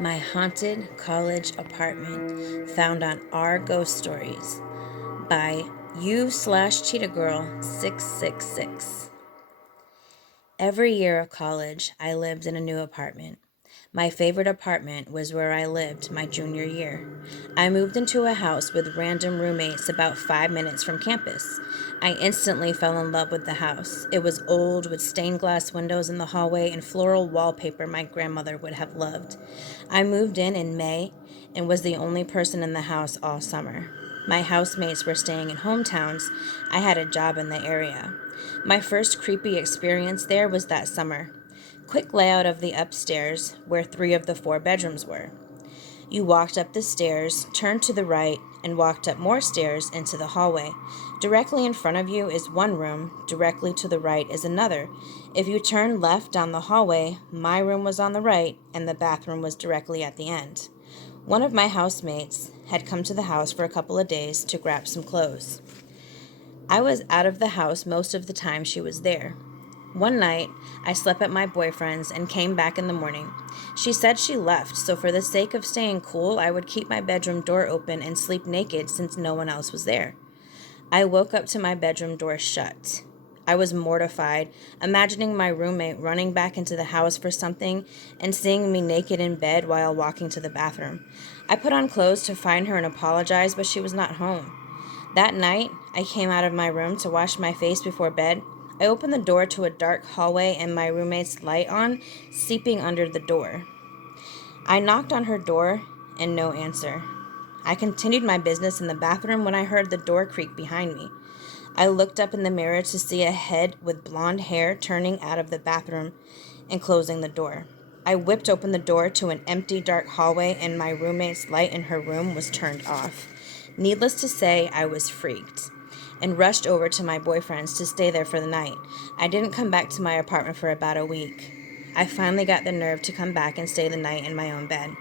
My haunted college apartment found on our ghost stories by you slash cheetah girl 666. Every year of college, I lived in a new apartment. My favorite apartment was where I lived my junior year. I moved into a house with random roommates about 5 minutes from campus. I instantly fell in love with the house. It was old with stained glass windows in the hallway and floral wallpaper my grandmother would have loved. I moved in May and was the only person in the house all summer. My housemates were staying in hometowns. I had a job in the area. My first creepy experience there was that summer. Quick layout of the upstairs, where 3 of the 4 bedrooms were. You walked up the stairs, turned to the right, and walked up more stairs into the hallway. Directly in front of you is one room, directly to the right is another. If you turned left down the hallway, my room was on the right, and the bathroom was directly at the end. One of my housemates had come to the house for a couple of days to grab some clothes. I was out of the house most of the time she was there. One night, I slept at my boyfriend's and came back in the morning. She said she left, so for the sake of staying cool, I would keep my bedroom door open and sleep naked since no one else was there. I woke up to my bedroom door shut. I was mortified, imagining my roommate running back into the house for something and seeing me naked in bed while walking to the bathroom. I put on clothes to find her and apologize, but she was not home. That night, I came out of my room to wash my face before bed. I opened the door to a dark hallway and my roommate's light on, seeping under the door. I knocked on her door and no answer. I continued my business in the bathroom when I heard the door creak behind me. I looked up in the mirror to see a head with blonde hair turning out of the bathroom and closing the door. I whipped open the door to an empty, dark hallway, and my roommate's light in her room was turned off. Needless to say, I was freaked and rushed over to my boyfriend's to stay there for the night. I didn't come back to my apartment for about a week. I finally got the nerve to come back and stay the night in my own bed.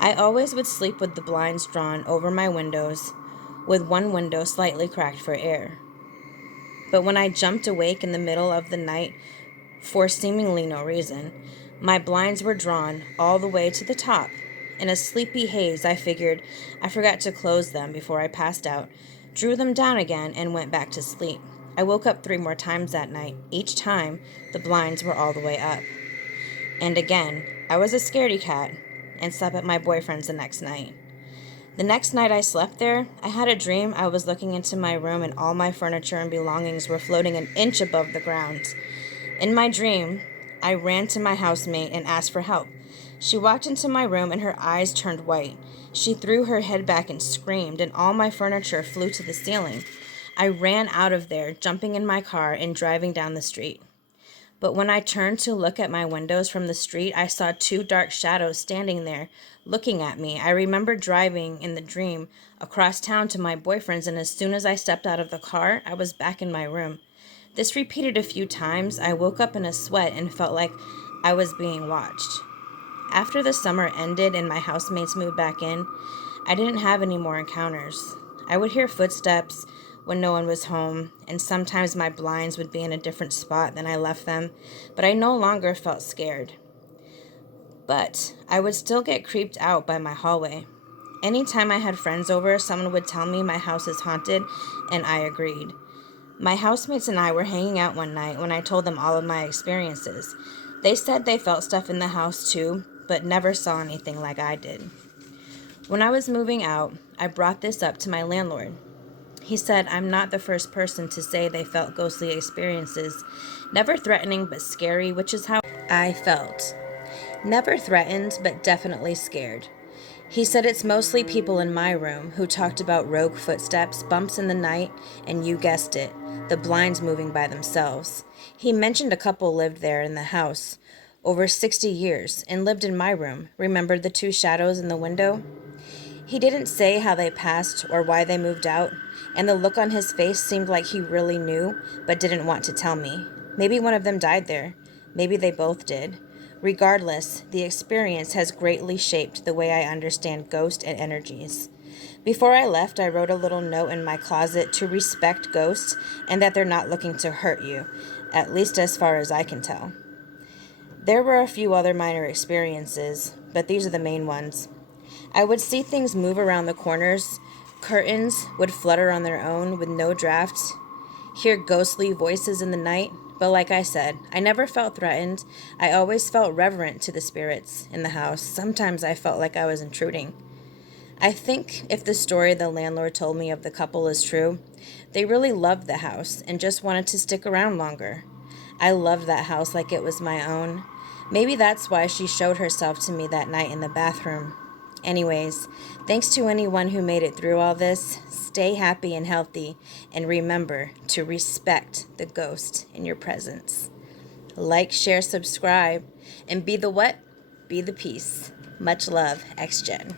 I always would sleep with the blinds drawn over my windows, with one window slightly cracked for air. But when I jumped awake in the middle of the night for seemingly no reason, my blinds were drawn all the way to the top. In a sleepy haze, I figured I forgot to close them before I passed out, drew them down again, and went back to sleep. I woke up 3 more times that night. Each time, the blinds were all the way up. And again, I was a scaredy cat and slept at my boyfriend's the next night. The next night I slept there, I had a dream I was looking into my room and all my furniture and belongings were floating an inch above the ground. In my dream, I ran to my housemate and asked for help. She walked into my room and her eyes turned white. She threw her head back and screamed, and all my furniture flew to the ceiling. I ran out of there, jumping in my car and driving down the street. But when I turned to look at my windows from the street, I saw 2 dark shadows standing there, looking at me. I remember driving in the dream across town to my boyfriend's, and as soon as I stepped out of the car, I was back in my room. This repeated a few times. I woke up in a sweat and felt like I was being watched. After the summer ended and my housemates moved back in, I didn't have any more encounters. I would hear footsteps when no one was home, and sometimes my blinds would be in a different spot than I left them, but I no longer felt scared. But I would still get creeped out by my hallway. Anytime I had friends over, someone would tell me my house is haunted, and I agreed. My housemates and I were hanging out one night when I told them all of my experiences. They said they felt stuff in the house too, but never saw anything like I did. When I was moving out, I brought this up to my landlord. He said I'm not the first person to say they felt ghostly experiences, never threatening but scary, which is how I felt. Never threatened, but definitely scared. He said it's mostly people in my room who talked about rogue footsteps, bumps in the night, and you guessed it, the blinds moving by themselves. He mentioned a couple lived there in the house over 60 years and lived in my room. Remembered the 2 shadows in the window? He didn't say how they passed or why they moved out, and the look on his face seemed like he really knew but didn't want to tell me. Maybe one of them died there. Maybe they both did. Regardless, the experience has greatly shaped the way I understand ghosts and energies. Before I left, I wrote a little note in my closet to respect ghosts and that they're not looking to hurt you, at least as far as I can tell. There were a few other minor experiences, but these are the main ones. I would see things move around the corners, curtains would flutter on their own with no draft, hear ghostly voices in the night, but like I said, I never felt threatened. I always felt reverent to the spirits in the house. Sometimes I felt like I was intruding. I think if the story the landlord told me of the couple is true, they really loved the house and just wanted to stick around longer. I loved that house like it was my own. Maybe that's why she showed herself to me that night in the bathroom. Anyways, thanks to anyone who made it through all this. Stay happy and healthy, and remember to respect the ghost in your presence. Like, share, subscribe, and be the what? Be the peace. Much love, XGen.